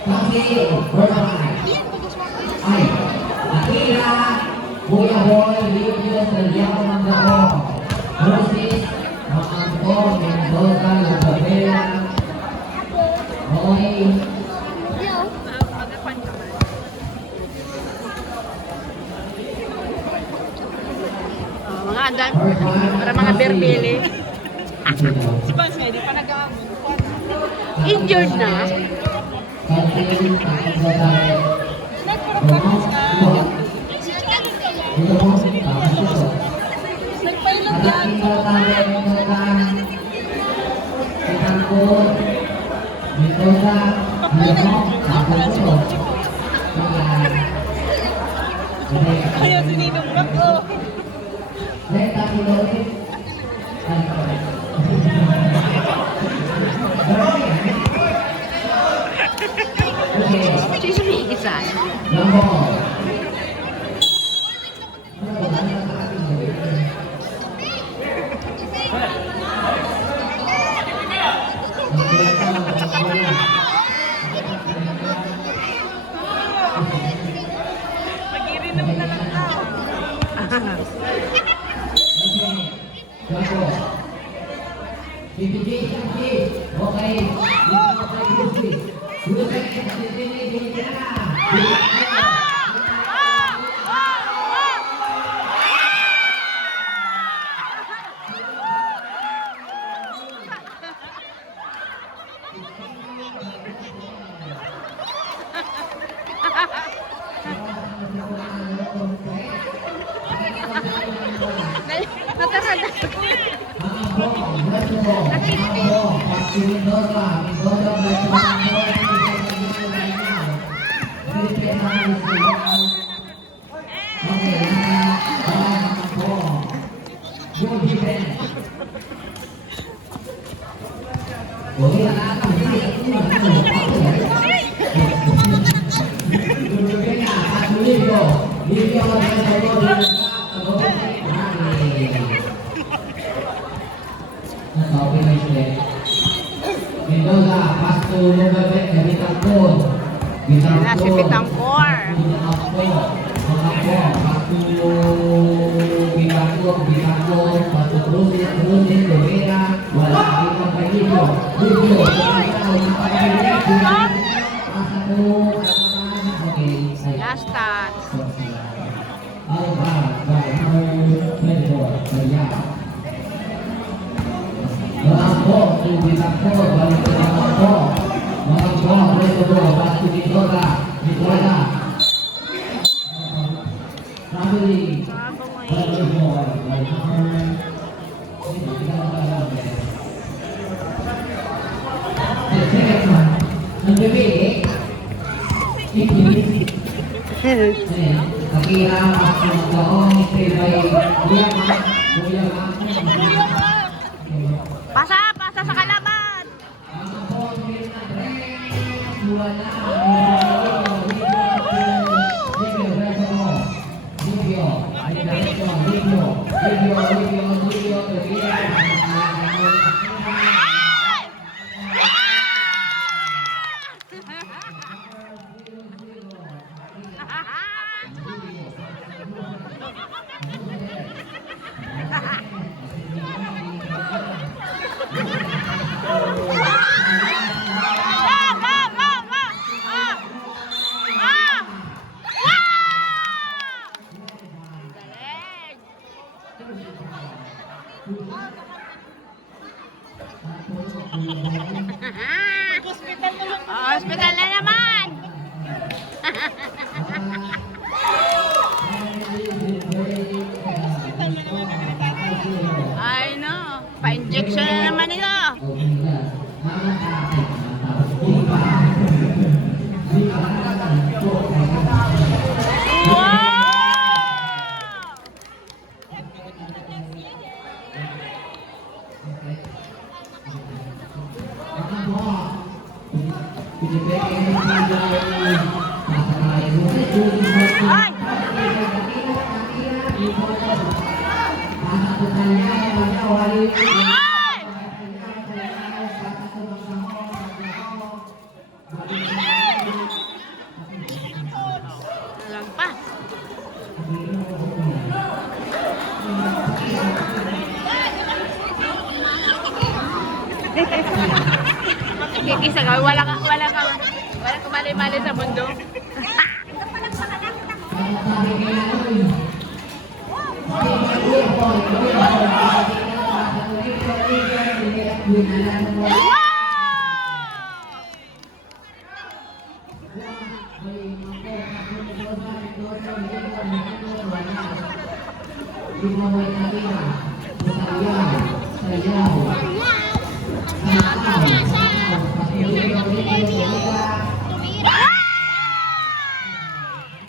Kasi, ay, Akira, Kuya Boy, Livio, Sergiano Mandao, Rosis, Makanto, Mendoza, Lugabela, Moy, mga andan, para mga berbili. Si Bans nga, di pa nag-aamon. Injured na. Nagpapagpapis ka. Nagpailog yan. Ayaw si Ninong Rock, oh. Siya sumikisan. Mag-irinom na lang tao. Mendoza, pasto Lugabet, Bitangkor. Na si Bitangkor. Bitangkor, pasto Crucis, Rivera, wala dito kay Livio. Livio, okay. Last touch. Pasa sa kalaban. Hospital na naman. I know. Pa-injection na naman ito. Ay! Ay! Kikisa ka, wala ka mali-mali sa mundo.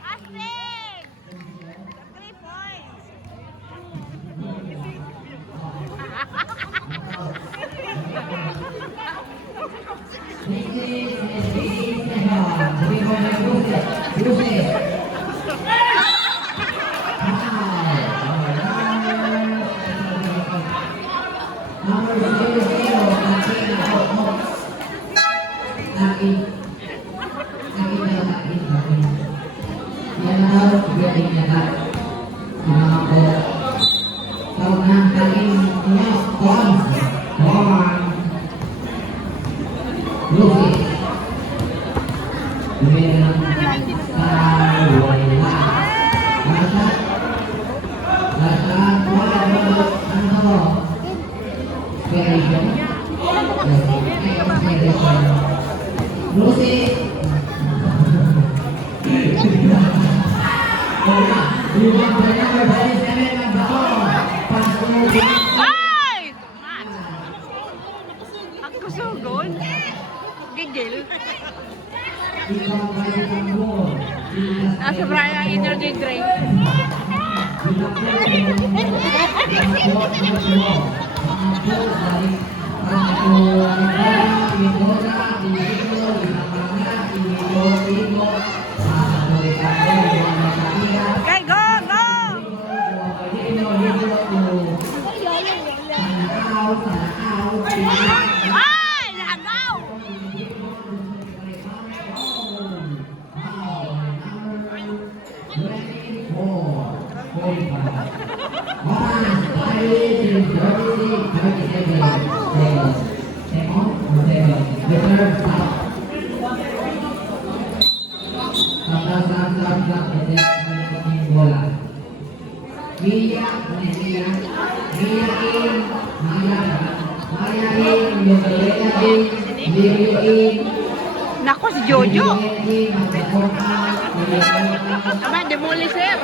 Astig! 3 points. Ay! Ang kusugod. Gigil. Nasa Brian energy drink. Okay, go, go! Ay! Nagaw! Nako, si Jojo. Aba, demolisher.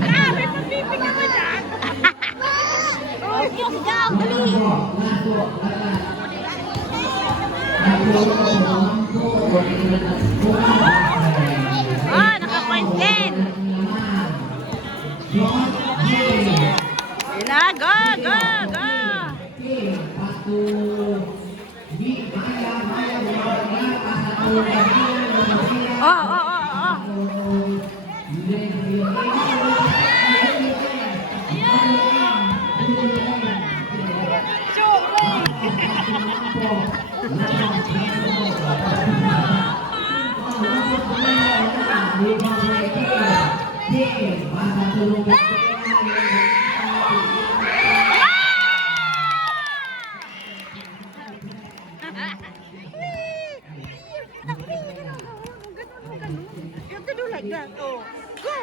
Grabe, pagpipig naman dyan. Oh, Diyos daw, dali. Ah, naka-point din. Ila, go, go, go. Oh, oh, oh, oh. You have to do like that. Oh, go.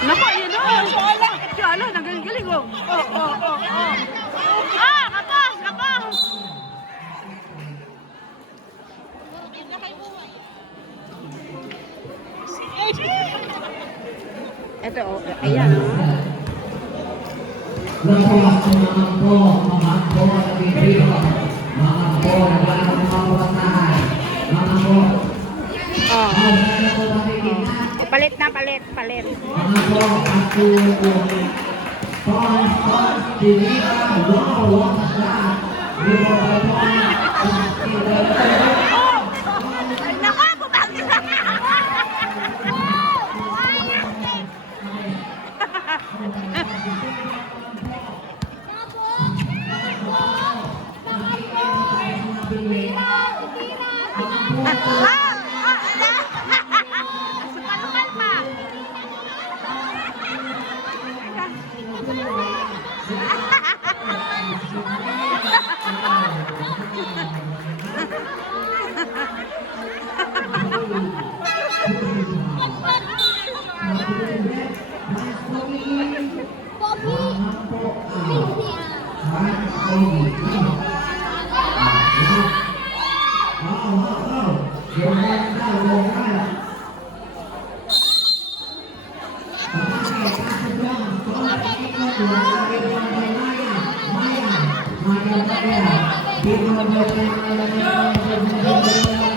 Nako, yun o. Sala, nagaling-galing o. Ah, kapos, kapos. Ito o, ayan o. Lepas mengampu, mengampu lebih dulu, mengampu dalam pemerintahan, mengampu. Oh. Mau saya mulai kita, Palit na, palit. mengampu aku. Ton dilihat, wow, sangat. Di bawah Ay, naku, bumagsak na ako! Sukal-sukal pa.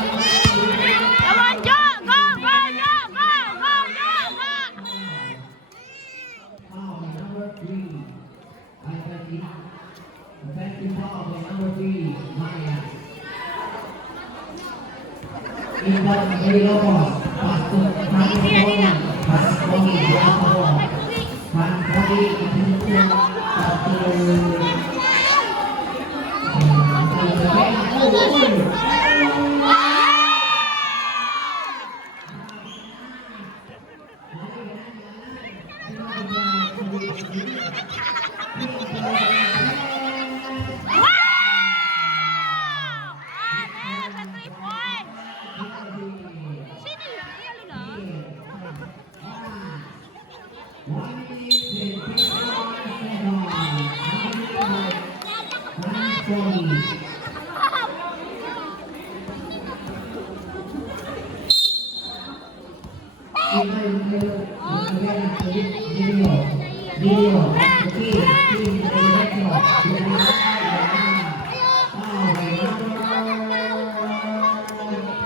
Come on, Jo! Go, go, Jo! Go, go, Jo! Go! Wow! Amen sa 3 points! Sino yun? Really na?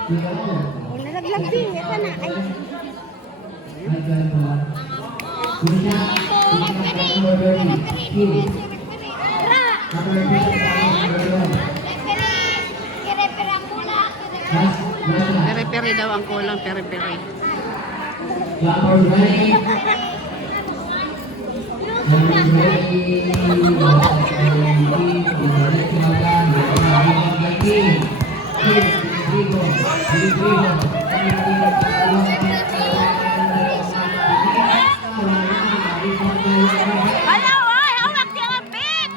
Nalaglag din. Ito na. Ay, Pere-pere daw ang kulang, pere-pere. Hala, oy! Hawak niya ang pit!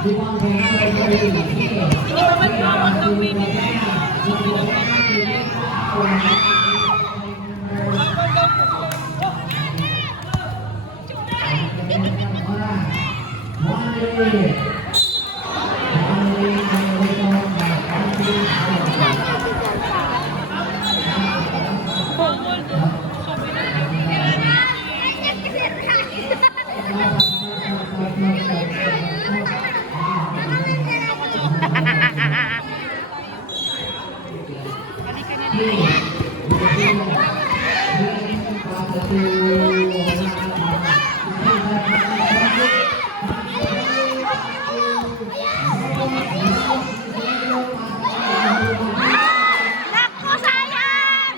Hindi pa man bawat ng minute. Naku, sayang!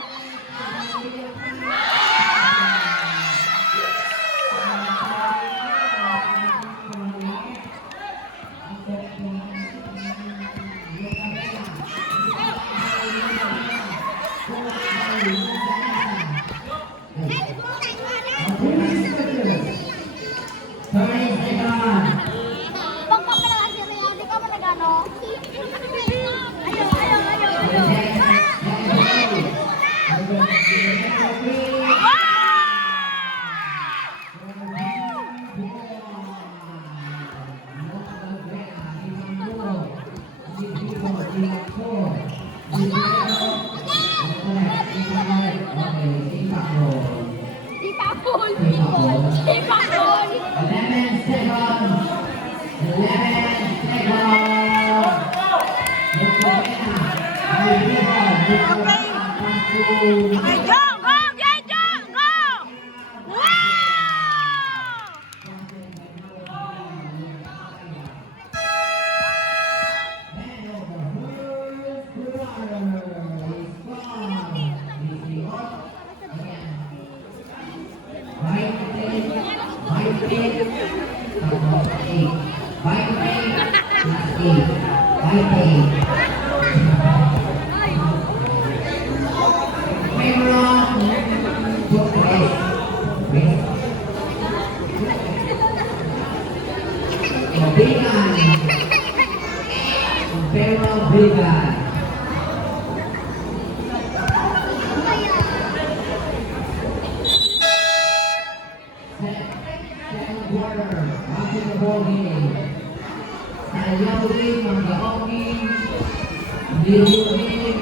pagpapalakas niya na yan. Di ka mo nagano? Ayaw, ayaw, ayaw, ayaw. Okay. Okay, go, go, okay, go, go. Wow! Bigger. Second quarter, after the ball game. Sayawin, mag-aongin, diluin,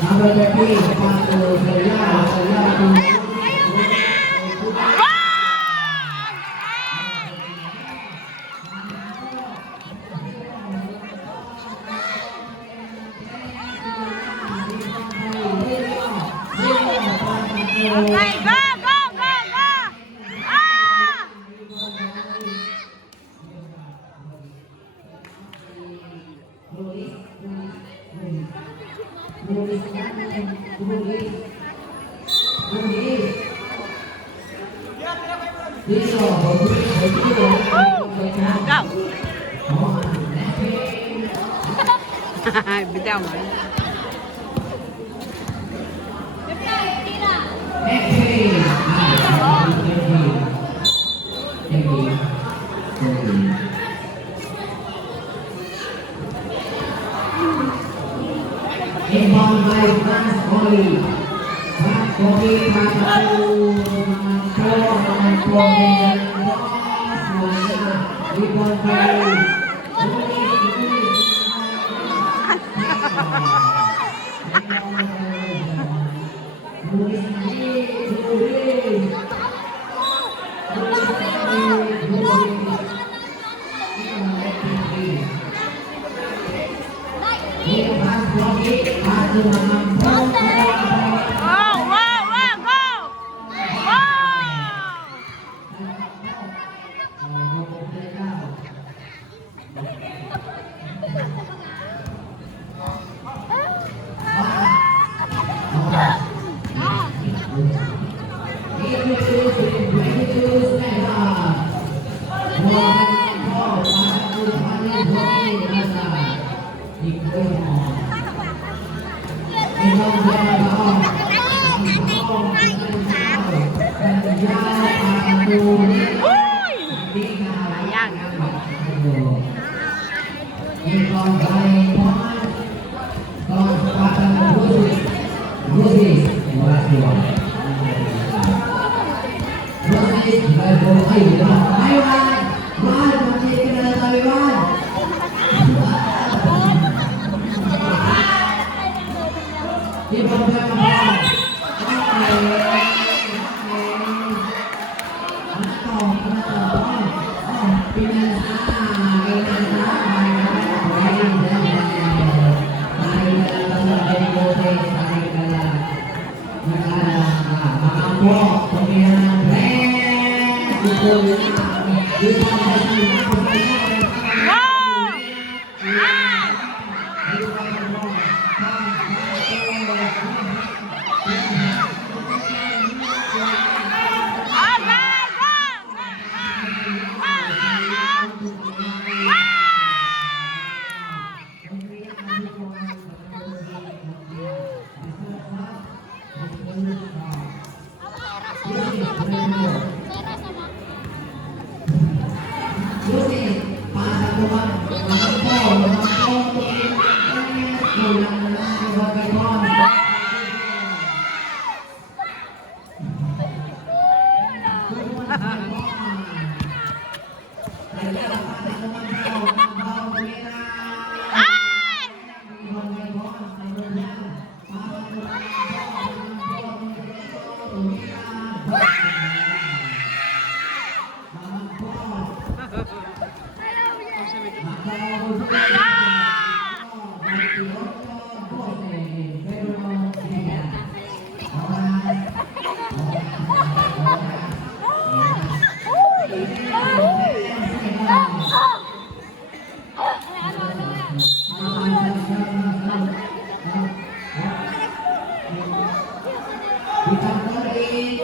Number 13, Pato Saya, Okay, go, go, go, go. Ah! Go. Bitaw mo. Inbound by Franz Oli. Franz Oli Pataku Mangko Rebound by Wow, wow, wow, go. Wow. Uy! Ayan. Wow! Ah! Lucy Ditanggalin.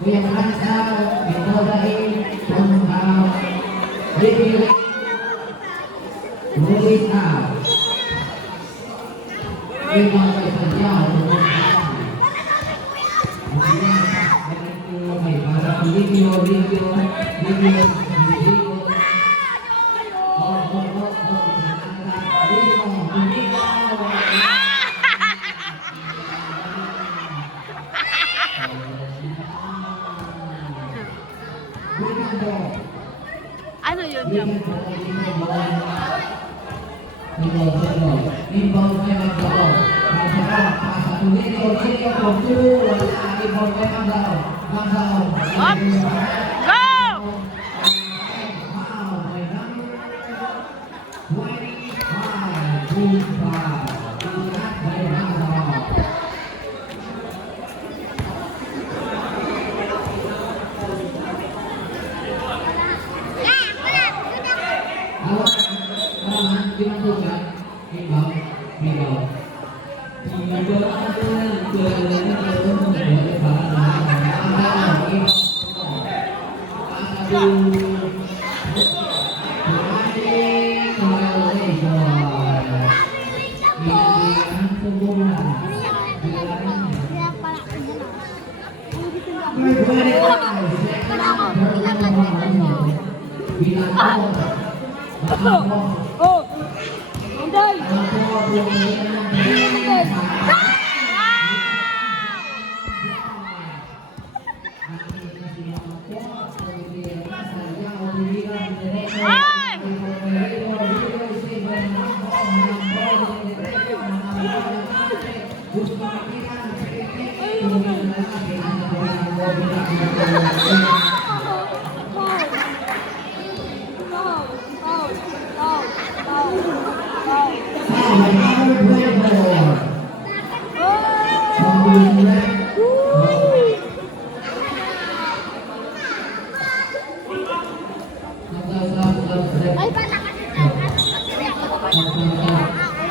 Kuya Hansal, ditanggalin. Panghaw. Dipilih. Mulit na. Ikaw ay sadyaw. May para video. Ano yun yun? Go! Oh, Anday.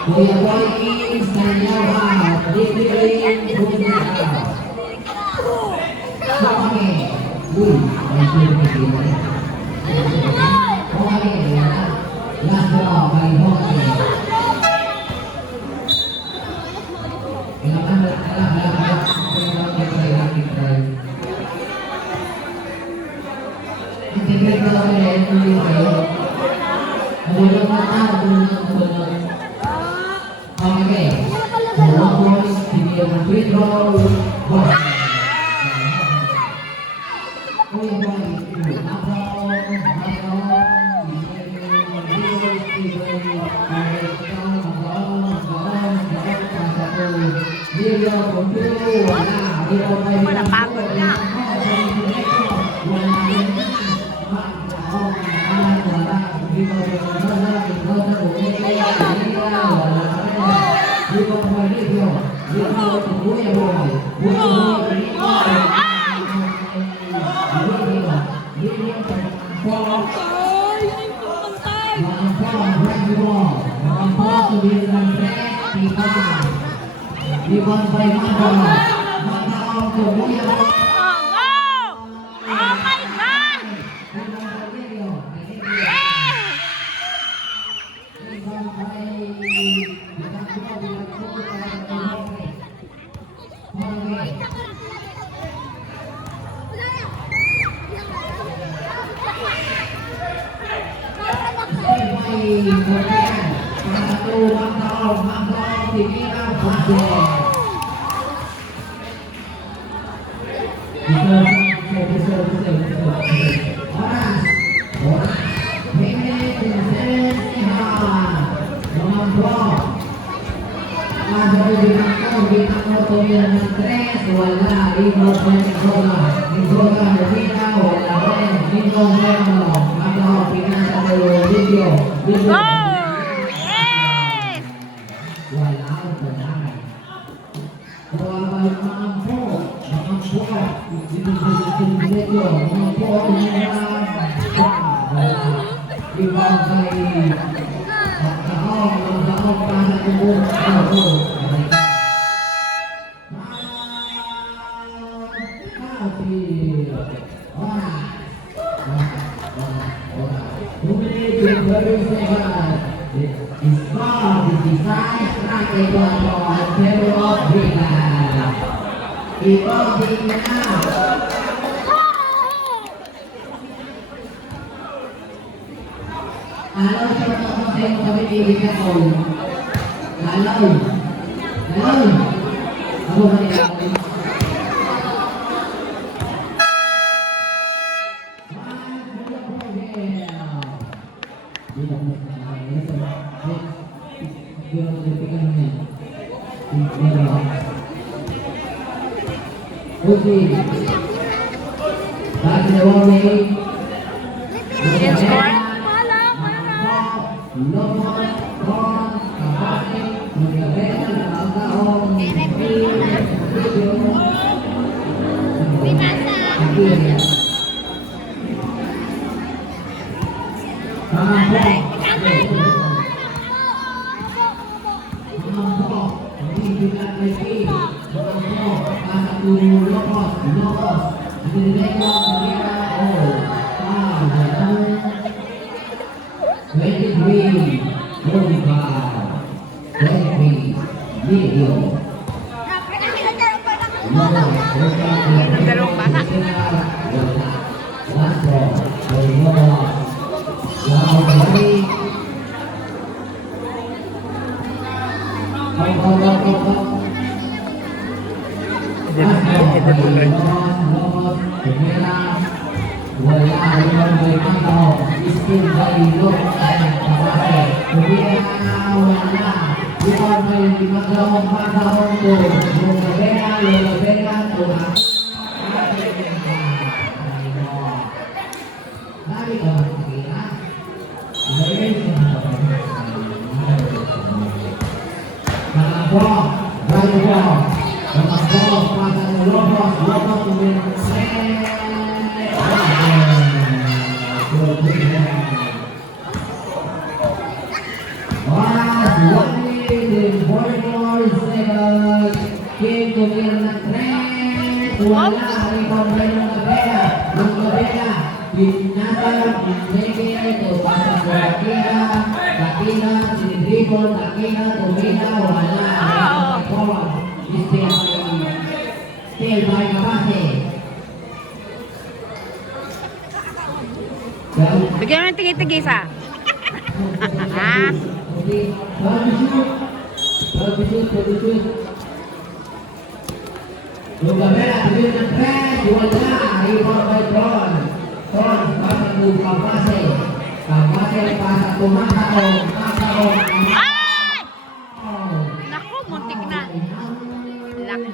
Kuya Boy, Sanyawa, Dipilin, Bumika. Kami. Uy, may sumipin. Kami, lahat ko, may hote. Integral ko lang yung tuloy kayo. Tulong na tulong. Okay. Tulong boys, bigyan ng free throw. Kuya boy, Malapagod na. Oh my God! Halo, siapa yang kami dirikan om? Halo, halo, aku melihat. Okay. Back to the one way. Dalawang bata. Bigyan mo ng tigis-tigis ah. Ay! Naku, muntik na. Laki.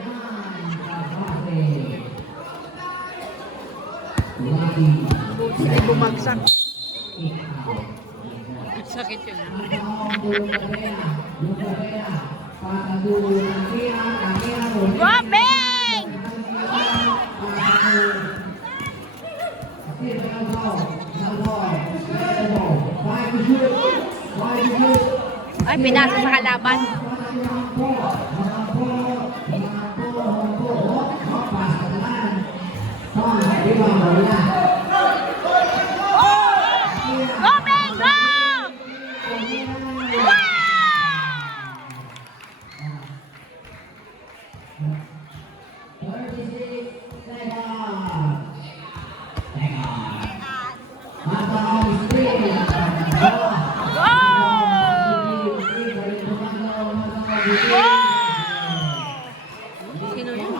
Hindi bumagsak. Sakit yun. Gobeng! Ay, pinasa sa kalaban. Gobeng, go! Sino yun?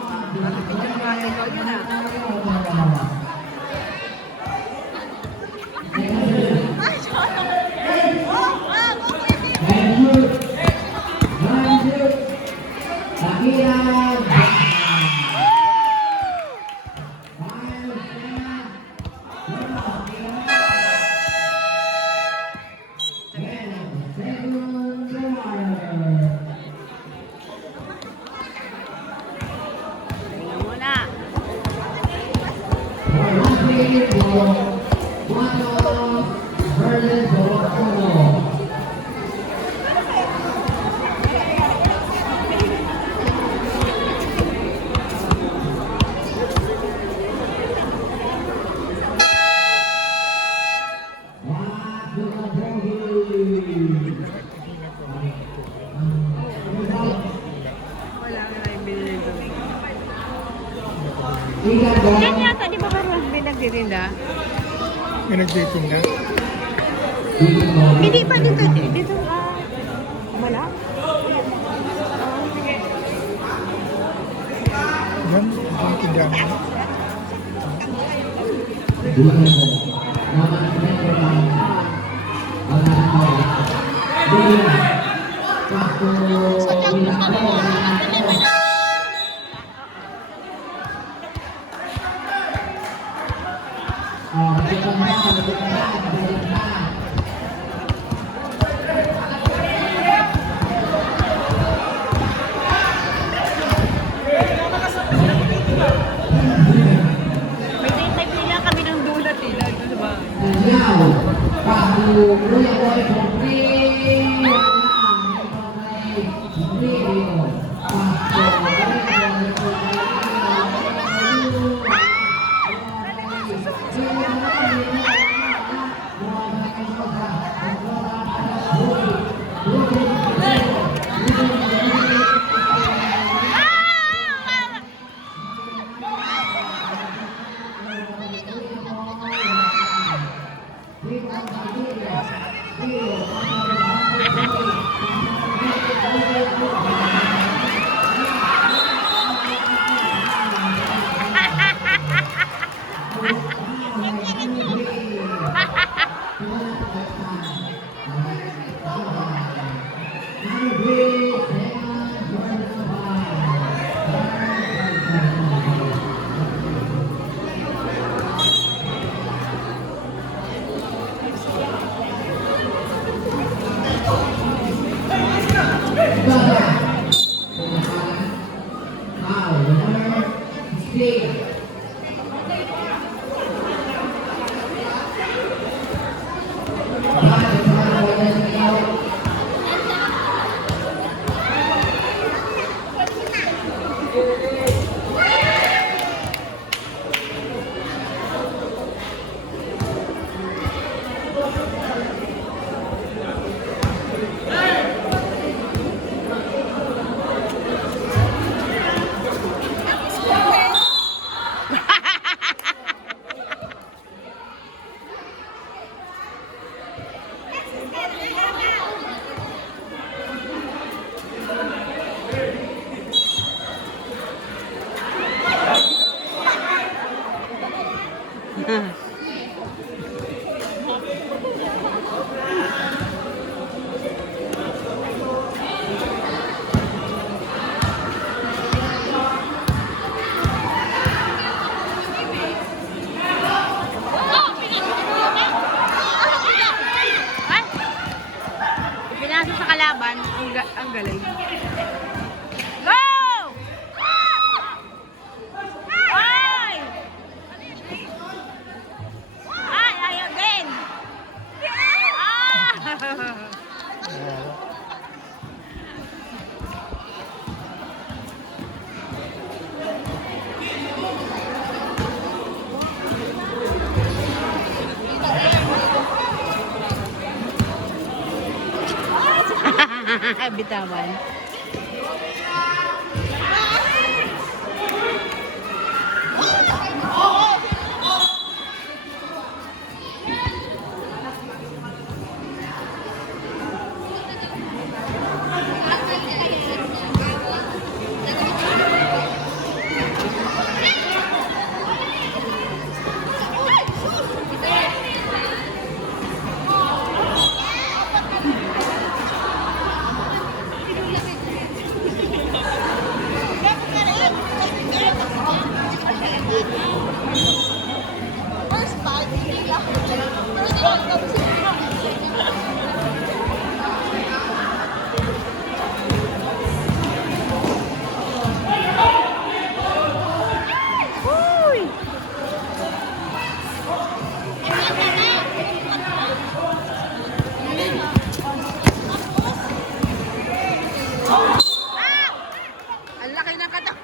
Yan yata, di ba karoon binagdirinda? May nagtitinda. Hindi pa dito, wala. Yan, ang tindahan mo. May type nila kami ng dulat nila. Ito sa ba? Pinasa sa kalaban, ang galing. Go! Ay! Ay, ayaw din! Ah! Bitawan. Ang laki ng katawan.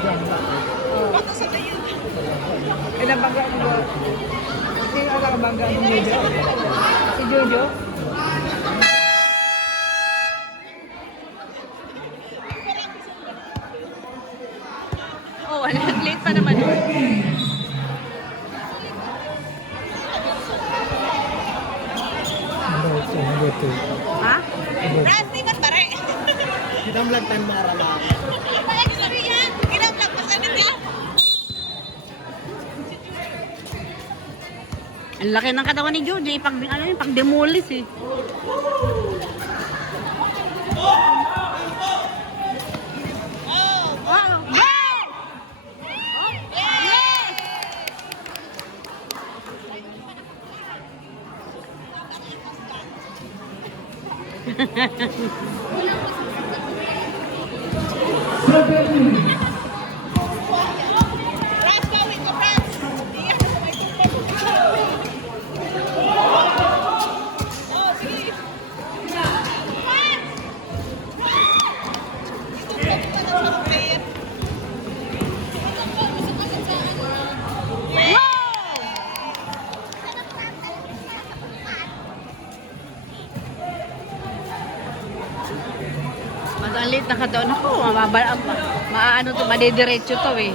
dyan. Ilang bangga mo ba? Sino ang bangga mo Jojo? Si Jojo? Oh, wala. Late pa naman. Betul. Ha? Randy na tare. Kita vlog time marala. Ang laki ng katawan ni Judy. Pag, ano yun, pag demolish eh. Oh, yeah! Oh, yeah! Ang liit na katawan ako, maano to, madidiretso to eh.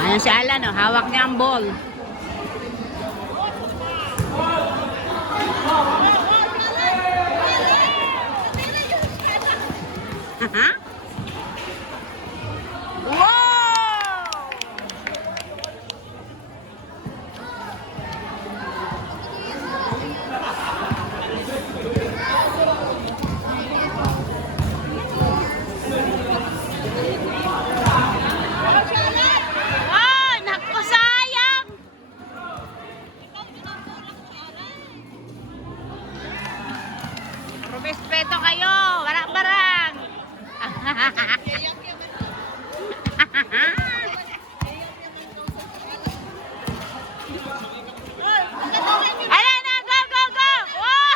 Ayan si Alan, oh, hawak niya ang ball. Wow, naku, sayang! Rumespeto kayo, barang-barang! Ayan na, go, go, go! Wow!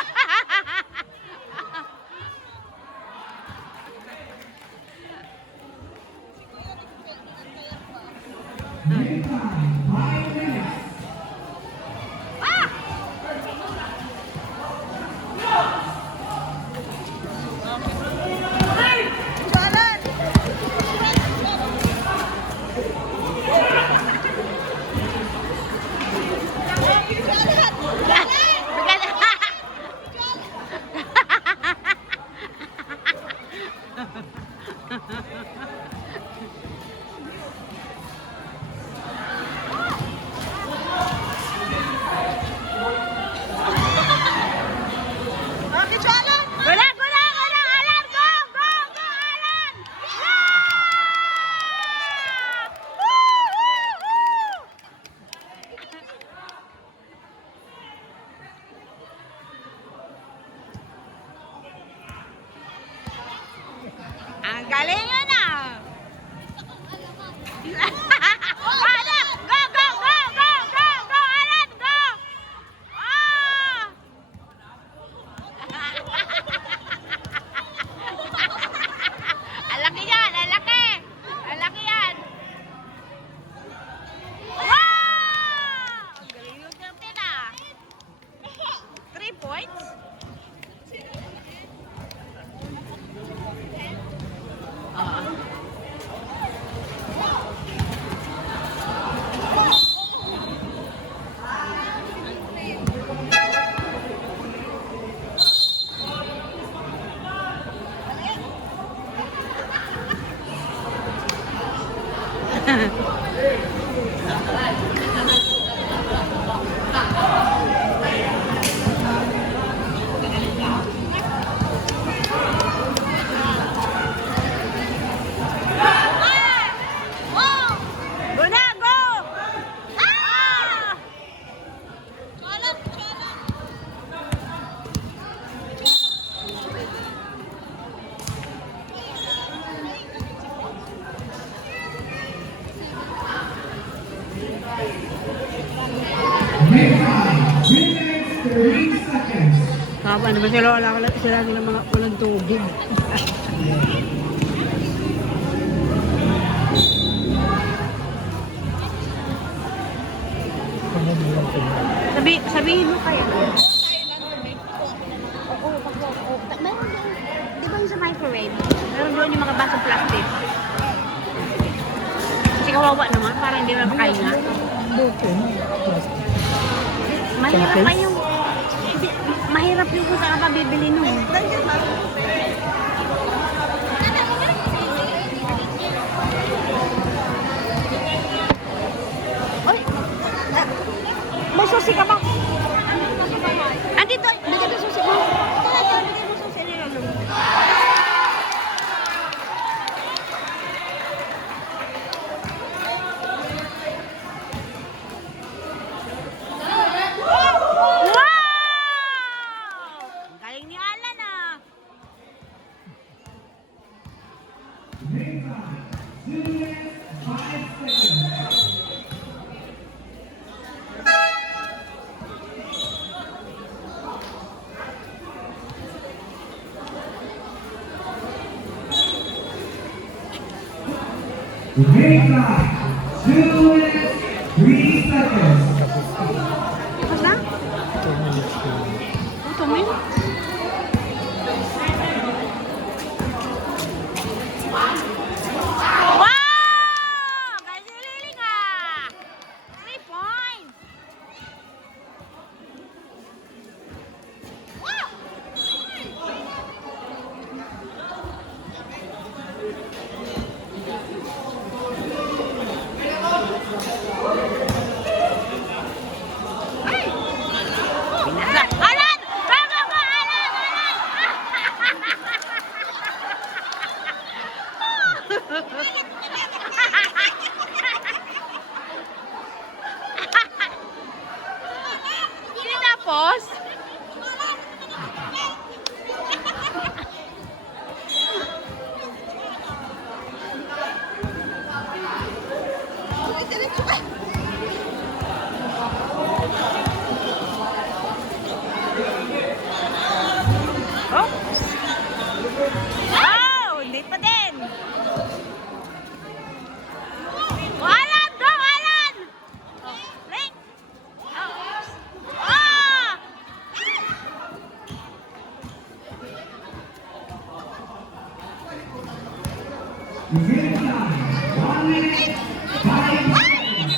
Gula, gula, gula, Alan! Go, go, go, Alan! Yeah! Woo, woo, woo! Ang galing yun ah! Alan! Go, go, go, go, go, go, Alan! Go! Ah! Alaki yan, alaki! Alaki yan! Wow! Ang galing yung captain ah! 3 points? Go na, go! Ah! Make time. 3 minutes, 30 seconds. Kapag ano ba sila, wala sila mga walang tubig. Sabihin mo kaya. Oo, meron din. Di ba yung sa microwave? Meron doon yung mga basong plastic. Kasi kawawa naman, parang hindi na makain nga. Mahirap pa yung... Mahirap yung kung saan ka bibili nun. Oy! May susi ka ba? Andito! Bigyan mo susi mo. Bigyan mo susi nila. Wow! Ang galing ni Alan ah! Make time. 2 minutes, 5 seconds. Make time. 2 minutes, 3 seconds. Tapos na? 2 minutes na. Tumin? Wow! Galing si Liling ah! 3 points! Alan! Go, go, go! Alan! Alan! Tinapos? Oops! Oh! Hindi pa din! Oh, Alan! Go, Alan! Oh, Link! Oh, oops! Ah! Make time. 1 minute, 5 seconds.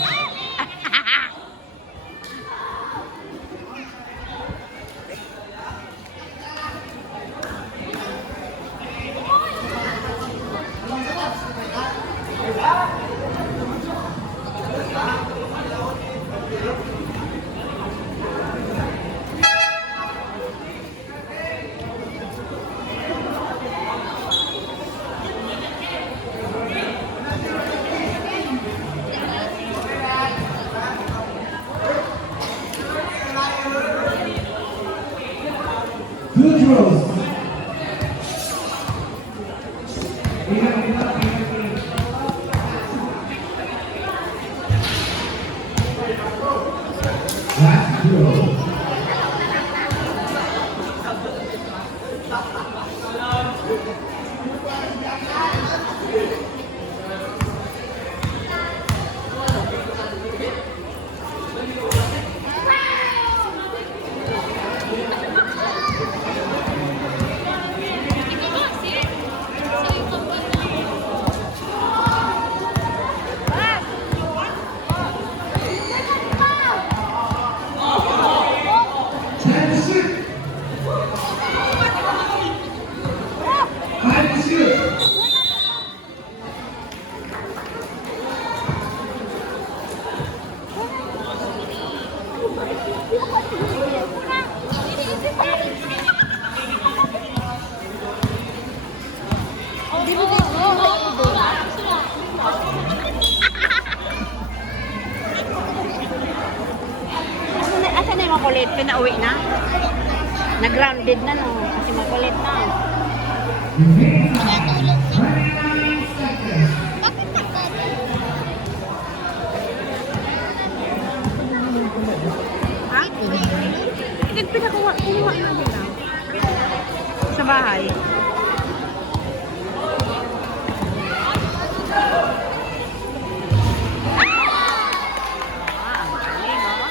Two throws. Last throw. Grounded na no, kasi makulit na. Natulog na. Bakit nagkano? Ha? Ito pinakuha na nila. Sa bahay. Ang galing, oh.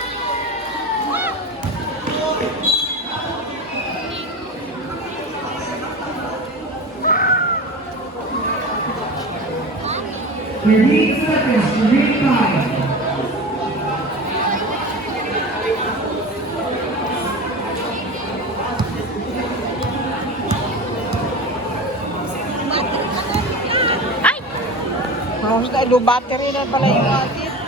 Ay! Low battery na pala yung atin.